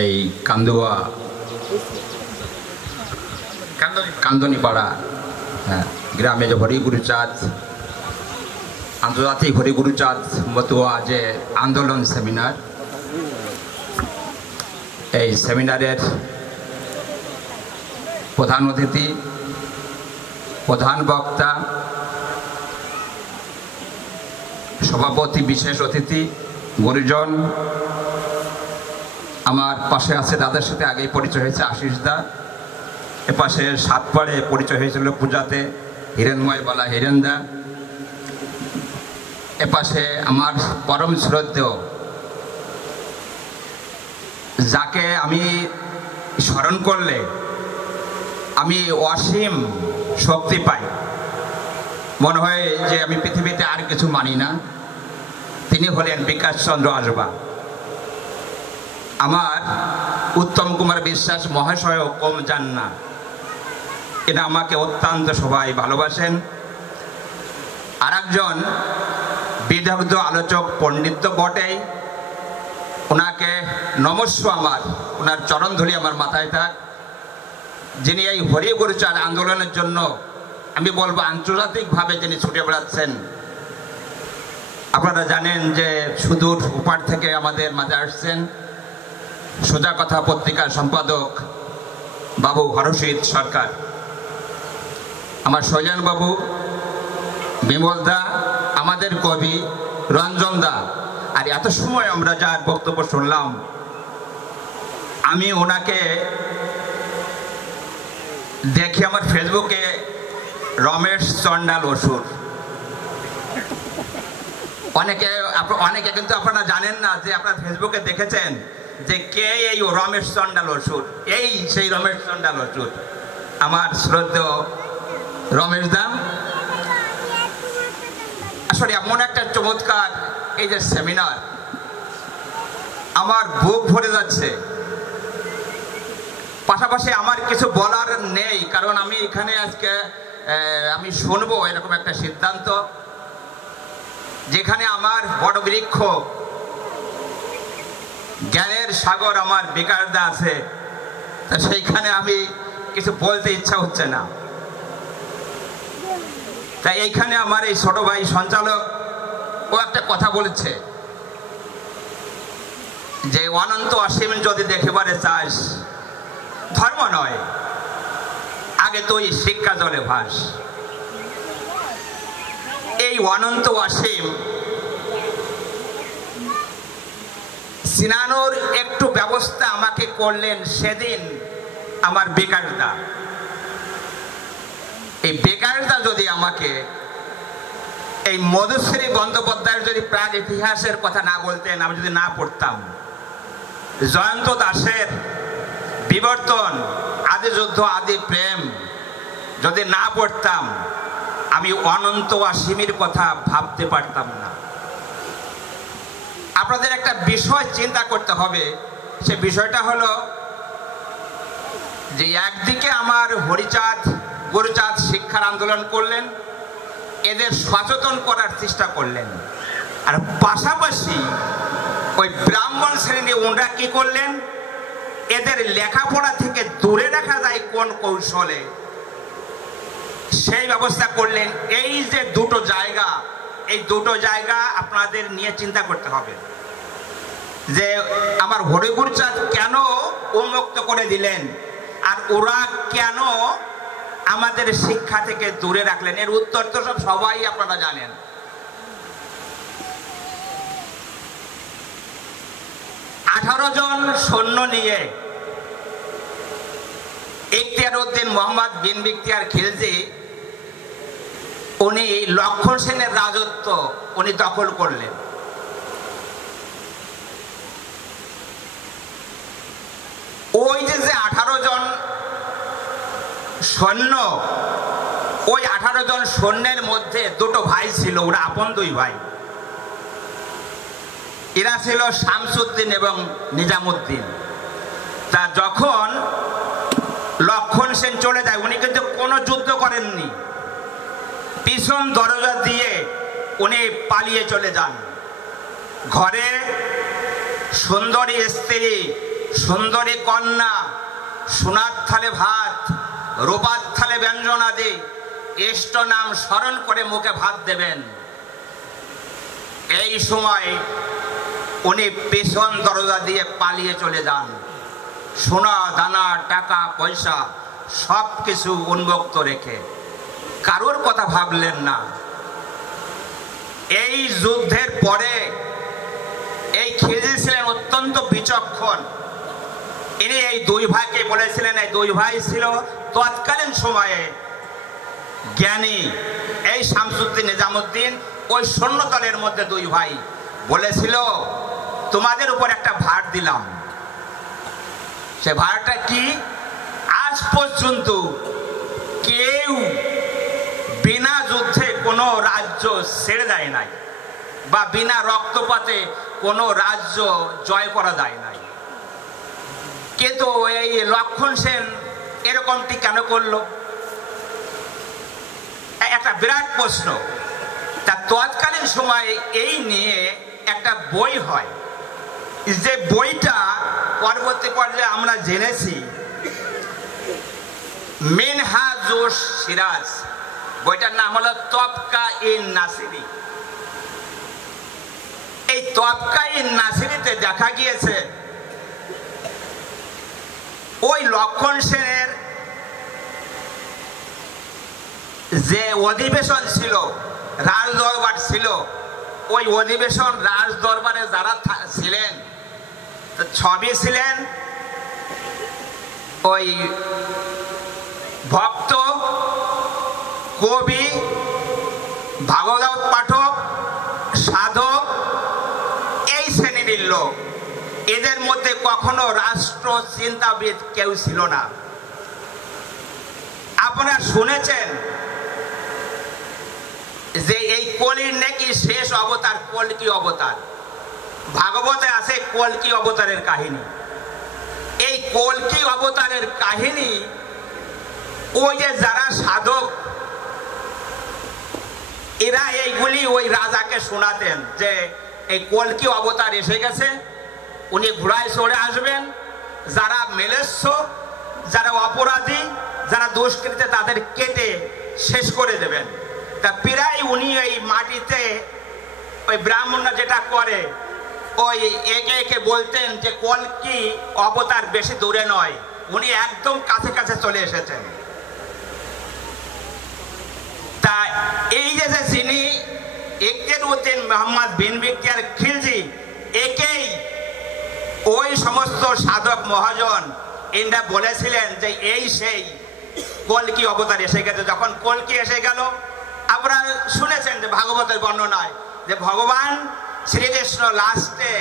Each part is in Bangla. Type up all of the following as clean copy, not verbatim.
এই কান্দনীপাড়া গ্রামে যে হরিগুরুচাঁদ আন্তর্জাতিক হরিগুরুচাঁদ মতুয়া যে আন্দোলন সেমিনার, এই সেমিনারের প্রধান অতিথি, প্রধান বক্তা, সভাপতি, বিশেষ অতিথি, গুরুজন আমার পাশে আছে। তাদের সাথে আগেই পরিচয় হয়েছে আশিস দা, এপাশে সাতপাড়ে পরিচয় হয়েছিল পূজাতে হিরণময় বলা হিরেন দা, এপাশে আমার পরম শ্রদ্ধেয় যাকে আমি স্মরণ করলে আমি অসীম শক্তি পাই, মনে হয় যে আমি পৃথিবীতে আর কিছু মানি না। তিনি হলেন বিকাশ চন্দ্র আজবা। আমার উত্তম কুমার বিশ্বাস মহাশয় কম যান না, এটা আমাকে অত্যন্ত সবাই ভালোবাসেন। আর একজন বিদগ্ধ আলোচক পণ্ডিত বটেই, ওনাকে নমস্য আমার, ওনার চরণধুলি আমার মাথায় থাক, যিনি এই হরিগুরুচাঁদ আন্দোলনের জন্য আমি বলবো আন্তর্জাতিকভাবে যিনি ছুটে বেড়াচ্ছেন। আপনারা জানেন যে সুদূর উপার থেকে আমাদের মাঝে আসছেন সোজা কথা পত্রিকার সম্পাদক বাবু হরষিত সরকার, আমার শৈলেন বাবু, বিমল দা, আমাদের কবি রঞ্জন দা। আর এত সময় আমরা যার বক্তব্য শুনলাম, আমি ওনাকে দেখি আমার ফেসবুকে রমেশ চন্ডাল অসুর। অনেকে কিন্তু আপনারা জানেন না যে আপনারা ফেসবুকে দেখেছেন যে কে এই রমেশ চন্ডাল অসুর। এই সেই রমেশ চন্ডাল অসুর, আমার শ্রদ্ধেয় রমেশ দা। আসলে এমন একটা চমৎকার এই যে সেমিনার, আমার বুক ভরে যাচ্ছে। পাশাপাশি আমার কিছু বলার নেই, কারণ আমি এখানে আজকে আমি শুনবো এরকম একটা সিদ্ধান্ত, যেখানে আমার বড় বৃক্ষ জ্ঞানের সাগর আমার বিকাশ দা আছে, তা সেইখানে আমি কিছু বলতে ইচ্ছা হচ্ছে না। তাই এইখানে আমার এই ছোট ভাই সঞ্চালক ও একটা কথা বলেছে যে অনন্ত অসীম যদি দেখিবারে চাস, ধর্ম নয় আগে তুই শিক্ষা জলে ভাস। এই অনন্ত অসীম চিনানোর একটু ব্যবস্থা আমাকে করলেন সেদিন আমার বিকাশ দা। এই বিকাশ দা যদি আমাকে এই মধুশ্রী বন্দ্যোপাধ্যায়ের যদি প্রাগ ইতিহাসের কথা না বলতেন, আমি যদি না পড়তাম, জয়ন্ত দাসের বিবর্তন, আদি যুদ্ধ আদি প্রেম যদি না পড়তাম, আমি অনন্ত অসীমের কথা ভাবতে পারতাম না। আপনাদের একটা বিষয় চিন্তা করতে হবে, সে বিষয়টা হলো যে একদিকে আমার হরিচাঁদ গুরুচাঁদ শিক্ষার আন্দোলন করলেন, এদের সচেতন করার চেষ্টা করলেন, আর পাশাপাশি ওই ব্রাহ্মণ শ্রেণী ওনারা কি করলেন, এদের লেখাপড়া থেকে দূরে রাখা যায় কোন কৌশলে সেই ব্যবস্থা করলেন। এই যে দুটো জায়গা, এই দুটো জায়গা আপনাদের নিয়ে চিন্তা করতে হবে যে আমার হরিগুরুচাঁদ কেন উন্মুক্ত করে দিলেন, আর ওরা কেন আমাদের শিক্ষা থেকে দূরে রাখলেন। এর উত্তর তো সবাই আপনারা জানেন। আঠারো জন সৈন্য নিয়ে ইখতিয়ার উদ্দিন মোহাম্মদ বিন বিখতিয়ার খিলজি উনি লক্ষণ সেনের রাজত্ব উনি দখল করলেন। ওই যে 18 জন সৈন্য, ওই 18 জন সৈন্যের মধ্যে দুটো ভাই ছিল, ওরা আপন দুই ভাই। এরা ছিল শামসুদ্দিন এবং নিজামুদ্দিন। তা যখন লক্ষণ সেন চলে যায়, উনি কিন্তু কোনো যুদ্ধ করেননি, পিছন দরজা দিয়ে উনি পালিয়ে চলে যান। ঘরে সুন্দরী স্ত্রী, সুন্দরী কন্যা, সোনার থালে ভাত, রূপার থালে ব্যঞ্জনাদি, ইষ্ট নাম স্মরণ করে মুখে ভাত দেবেন। এই সময় উনি পেছন দরজা দিয়ে পালিয়ে চলে যান। সোনা দানা টাকা পয়সা সব কিছু উন্মুক্ত রেখে, কারোর কথা ভাবলেন না। এই যুদ্ধের পরে এই খিজির ছিলেন অত্যন্ত বিচক্ষণ। ইনি এই দুই ভাইকে বলেছিলেন, এই দুই ভাই ছিল তৎকালীন সময়ে জ্ঞানী। এই শামসুদ্দিন নিজামুদ্দিন ওই সৈন্যদলের মধ্যে দুই ভাই বলেছিল, তোমাদের উপর একটা ভার দিলাম। সে ভারটা কি? আজ পর্যন্ত কেউ বিনা যুদ্ধে কোনো রাজ্য ছেড়ে দেয় নাই, বা বিনা রক্তপাতে কোনো রাজ্য জয় করা যায় নাই। কিন্তু এই লক্ষণ সেন এরকমটি কেন করলো? একটা বিরাট প্রশ্ন। তা তৎকালীন সময় এই নিয়ে একটা বই হয়, যে বইটা পরবর্তী পর্যায়ে আমরা জেনেছি মিনহাজুস সিরাজ। বইটার নাম হলো তবকা-ই-নাসিরি। এই তবকা-ই-নাসিরিতে দেখা গিয়েছে ওই লক্ষণ সেনের যে অধিবেশন ছিল, রাজ দরবার ছিল, ওই অধিবেশন রাজ দরবারে যারা ছিলেন সবই ছিলেন ওই ভক্ত, কবি, ভাগবত পাঠক, সাধক, এই শ্রেণীর লোক। এদের মধ্যে কখনো রাষ্ট্র চিন্তাবিদ কেউ ছিল না। আপনারা শুনেছেন যে এই কলির নাকি শেষ অবতার কল্কি অবতার। ভাগবতে আছে কল্কি অবতারের কাহিনী। এই কল্কি অবতারের কাহিনী ওই যে যারা সাধক, এরা এইগুলি ওই রাজাকে শোনাতেন যে এই কল্কি অবতার এসে গেছে, উনি ঘোড়ায় চড়ে আসবেন, যারা মেলেচ্ছ, যারা অপরাধী, যারা দুষ্কৃতে, তাদের কেটে শেষ করে দেবেন। তা প্রায় উনি এই মাটিতে ওই ব্রাহ্মণরা যেটা করে, ওই একে একে বলতেন যে কল্কি অবতার বেশি দূরে নয়, উনি একদম কাছে কাছে চলে এসেছেন। তা এই যে যিনি ইকরিউদ্দিন মোহাম্মদ বিন বিক্তিয়ার খিলজি, একেই ওই সমস্ত সাধক মহাজন এরা বলেছিলেন যে এই সেই কল্কি অবতার এসে গেছে। যখন কল্কি এসে গেল, আপনারা শুনেছেন যে ভাগবতের বর্ণনায় যে ভগবান শ্রীকৃষ্ণ লাস্টে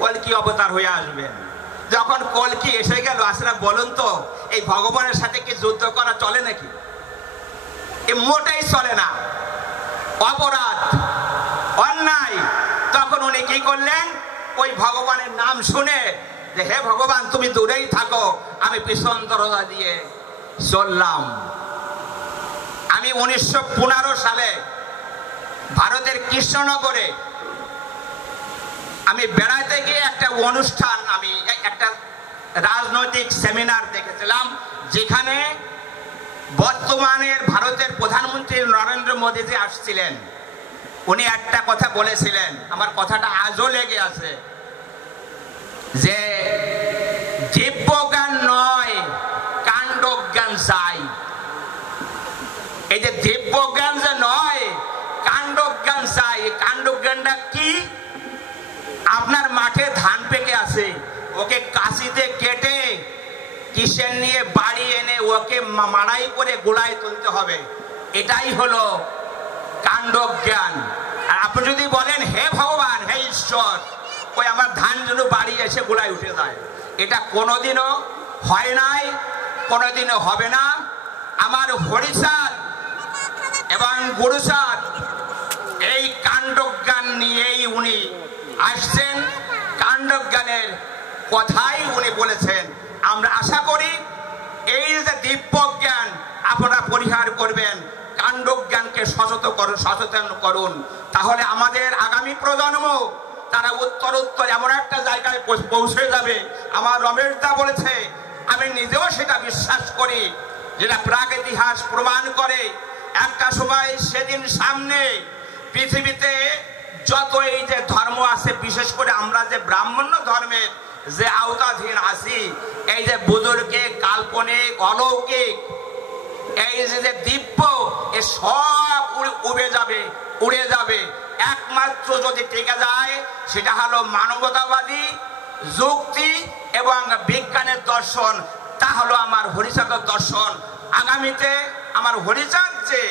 কল্কি অবতার হয়ে আসবেন। যখন কল্কি এসে গেল, আসলে বলুন তো এই ভগবানের সাথে কি যুদ্ধ করা চলে নাকি? এ মোটেই চলে না, অপরাধ, অন্যায়। তখন উনি কি করলেন? ওই ভগবানের নাম শুনে যে হে ভগবান তুমি দূরেই থাকো, আমি পিছন দরজা দিয়ে চললাম। আমি 1915 সালে ভারতের কৃষ্ণনগরে আমি বেড়াতে গিয়ে একটা অনুষ্ঠান, আমি একটা রাজনৈতিক সেমিনার দেখেছিলাম, যেখানে বর্তমানের ভারতের প্রধানমন্ত্রী নরেন্দ্র মোদীজি আসছিলেন। উনি একটা কথা বলেছিলেন, আমার কথাটা আজও লেগে আছে, যে দিব্যজ্ঞান নয় কাণ্ডজ্ঞান চাই। এই যে দিব্যজ্ঞান যে নয়, কাণ্ডজ্ঞান চাই। কাণ্ডজ্ঞানটা কি? আপনার মাঠে ধান পেকে আছে, ওকে কাশিতে কেটে কিসের নিয়ে বাড়ি এনে ওকে মাড়াই করে গোলায় তুলতে হবে, এটাই হলো কাণ্ডজ্ঞান। আর আপনি যদি বলেন হে ভগবান, হে ঈশ্বর, ওই আমার ধান যেন বাড়ি এসে গোলায় উঠে যায়, এটা কোনোদিনও হয় নাই, কোনোদিনও হবে না। আমার হরিচাঁদ এবং গুরুচাঁদ এই কাণ্ডজ্ঞান নিয়েই উনি আসছেন, কাণ্ডজ্ঞানের কথাই উনি বলেছেন। আমরা আশা করি এই যে দিব্যজ্ঞান আপনারা পরিহার করবেন, কাণ্ডজ্ঞানকে সচেতন করুন, তাহলে আমাদের আগামী প্রজন্ম তারা উত্তর এমন একটা জায়গায় পৌঁছে যাবে। আমার রমেশ দা বলেছে, আমি নিজেও সেটা বিশ্বাস করি, যেটা প্রাক ইতিহাস প্রমাণ করে। একটা সময় সেদিন সামনে পৃথিবীতে যত এই যে ধর্ম আছে, বিশেষ করে আমরা যে ব্রাহ্মণ্য ধর্মের যে আওতাধীন আছি, এই যে বুজুর্গে কাল্পনিক অলৌকিক এই যে দিব্য, এ সব উড়ে যাবে। একমাত্র যদি টিকে যায় সেটা হলো মানবতাবাদী যুক্তি এবং বিজ্ঞানের দর্শন। তা হলো আমার হরিচাঁদের দর্শন। আগামীতে আমার হরিচাঁদ যে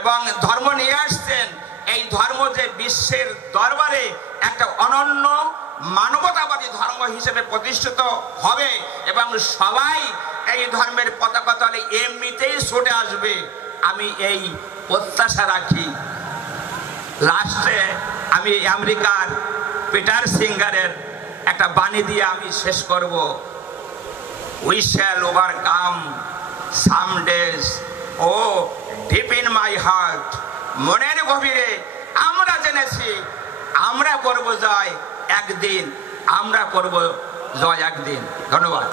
এবং ধর্ম নিয়ে আসছেন, এই ধর্ম যে বিশ্বের দরবারে একটা অনন্য মানবতাবাদী ধর্ম হিসেবে প্রতিষ্ঠিত হবে এবং সবাই এই ধর্মের পতাকা তলে এমনিতেই ছুটে আসবে, আমি এই প্রত্যাশা রাখি। লাস্টে আমি আমেরিকার পিটার সিঙ্গারের একটা বাণী দিয়ে আমি শেষ করব। We shall overcome some days, oh deep in my heart, মনের গভীরে আমরা জেনেছি আমরা করব জয় একদিন, আমরা করব জয় একদিন। ধন্যবাদ।